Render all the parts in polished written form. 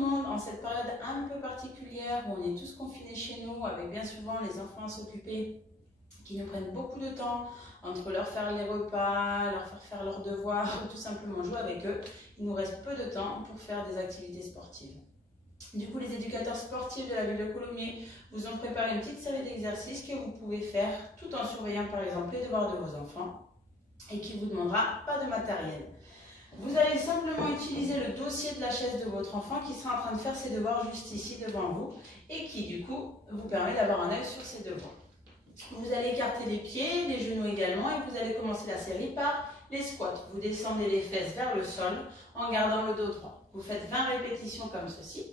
monde en cette période un peu particulière où on est tous confinés chez nous avec bien souvent les enfants à s'occuper qui nous prennent beaucoup de temps entre leur faire les repas, leur faire faire leurs devoirs ou tout simplement jouer avec eux. Il nous reste peu de temps pour faire des activités sportives. Du coup, les éducateurs sportifs de la ville de Coulommiers vous ont préparé une petite série d'exercices que vous pouvez faire tout en surveillant par exemple les devoirs de vos enfants et qui ne vous demandera pas de matériel. Vous allez simplement utiliser le dossier de la chaise de votre enfant qui sera en train de faire ses devoirs juste ici devant vous et qui du coup vous permet d'avoir un œil sur ses devoirs. Vous allez écarter les pieds, les genoux également et vous allez commencer la série par les squats. Vous descendez les fesses vers le sol en gardant le dos droit. Vous faites 20 répétitions comme ceci.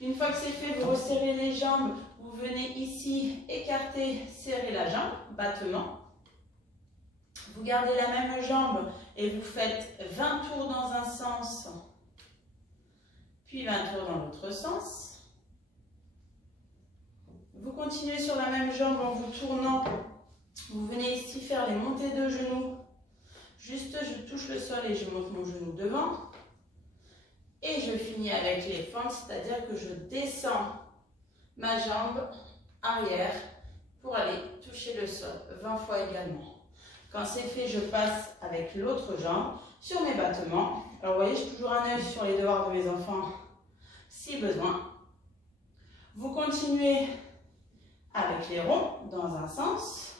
Une fois que c'est fait, vous resserrez les jambes, vous venez ici écarter, serrer la jambe, battement. Vous gardez la même jambe et vous faites 20 tours dans un sens, puis 20 tours dans l'autre sens. Vous continuez sur la même jambe en vous tournant. Vous venez ici faire les montées de genoux. Juste, je touche le sol et je monte mon genou devant. Et je finis avec les fentes, c'est-à-dire que je descends ma jambe arrière pour aller toucher le sol 20 fois également. Quand c'est fait, je passe avec l'autre jambe sur mes battements. Alors vous voyez, j'ai toujours un œil sur les devoirs de mes enfants si besoin. Vous continuez avec les ronds dans un sens,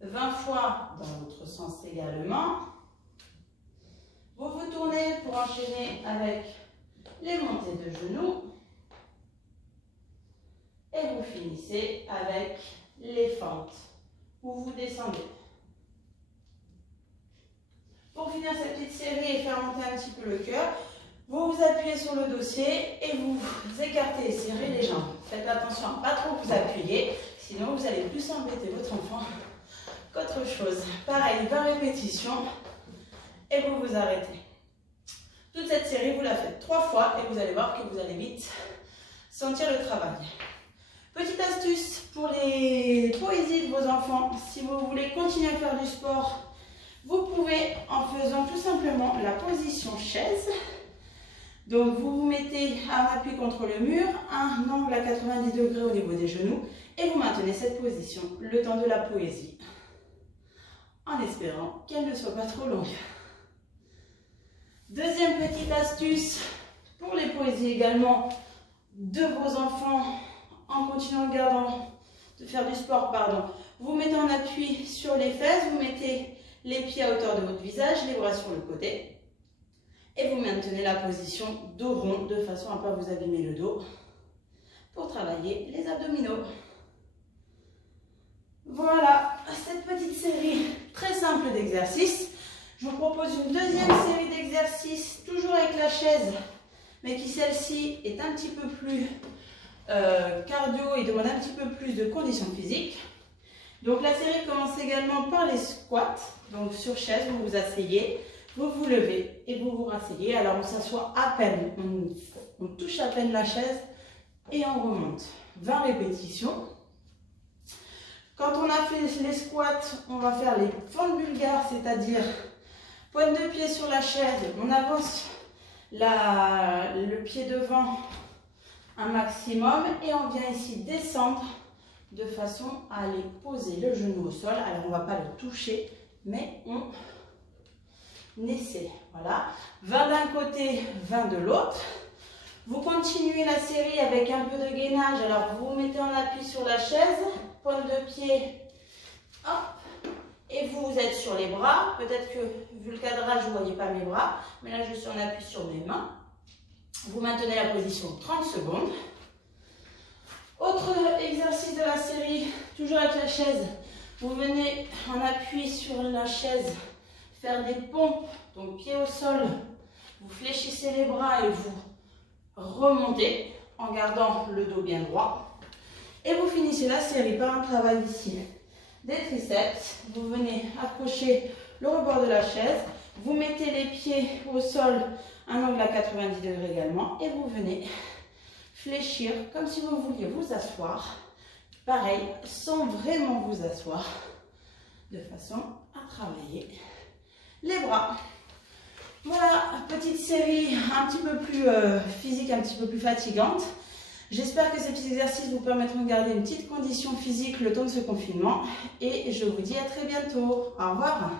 20 fois dans l'autre sens également. Vous vous tournez pour enchaîner avec les montées de genoux. Et vous finissez avec les fentes où vous descendez. Pour finir cette petite série et faire monter un petit peu le cœur, vous vous appuyez sur le dossier et vous écartez et serrez les jambes. Faites attention à ne pas trop vous appuyer, sinon vous allez plus embêter votre enfant qu'autre chose. Pareil, 20 répétitions et vous vous arrêtez. Toute cette série, vous la faites 3 fois et vous allez voir que vous allez vite sentir le travail. Petite astuce pour les poésies de vos enfants, si vous voulez continuer à faire du sport, vous pouvez en faisant tout simplement la position chaise. Donc vous vous mettez un appui contre le mur, un angle à 90 degrés au niveau des genoux et vous maintenez cette position le temps de la poésie, en espérant qu'elle ne soit pas trop longue. Deuxième petite astuce pour les poésies également de vos enfants, en continuant de faire du sport, vous mettez en appui sur les fesses, vous mettez les pieds à hauteur de votre visage, les bras sur le côté et vous maintenez la position dos rond de façon à ne pas vous abîmer le dos pour travailler les abdominaux. Voilà cette petite série très simple d'exercices. Je vous propose une deuxième série d'exercices, toujours avec la chaise, mais qui celle-ci est un petit peu plus cardio et demande un petit peu plus de conditions physiques. Donc la série commence également par les squats. Donc sur chaise, vous vous asseyez, vous vous levez et vous vous rasseyez. Alors on s'assoit à peine, on touche à peine la chaise et on remonte. 20 répétitions. Quand on a fait les squats, on va faire les fentes bulgares, c'est-à-dire pointe de pied sur la chaise, on avance le pied devant un maximum et on vient ici descendre de façon à aller poser le genou au sol. Alors on ne va pas le toucher, mais on essaie. Voilà, 20 d'un côté, 20 de l'autre. Vous continuez la série avec un peu de gainage. Alors vous vous mettez en appui sur la chaise, pointe de pied, hop, et vous êtes sur les bras. Peut-être que vu le cadrage, vous ne voyez pas mes bras, mais là je suis en appui sur mes mains. Vous maintenez la position 30 secondes. Autre exercice de la série, toujours avec la chaise, vous venez en appui sur la chaise, faire des pompes, donc pied au sol, vous fléchissez les bras et vous remontez en gardant le dos bien droit. Et vous finissez la série par un travail ici des triceps. Vous venez accrocher le rebord de la chaise, vous mettez les pieds au sol, un angle à 90 degrés également, et vous venez fléchir comme si vous vouliez vous asseoir. Pareil, sans vraiment vous asseoir, de façon à travailler les bras. Voilà, petite série un petit peu plus physique, un petit peu plus fatigante. J'espère que ces petits exercices vous permettront de garder une petite condition physique le temps de ce confinement. Et je vous dis à très bientôt. Au revoir.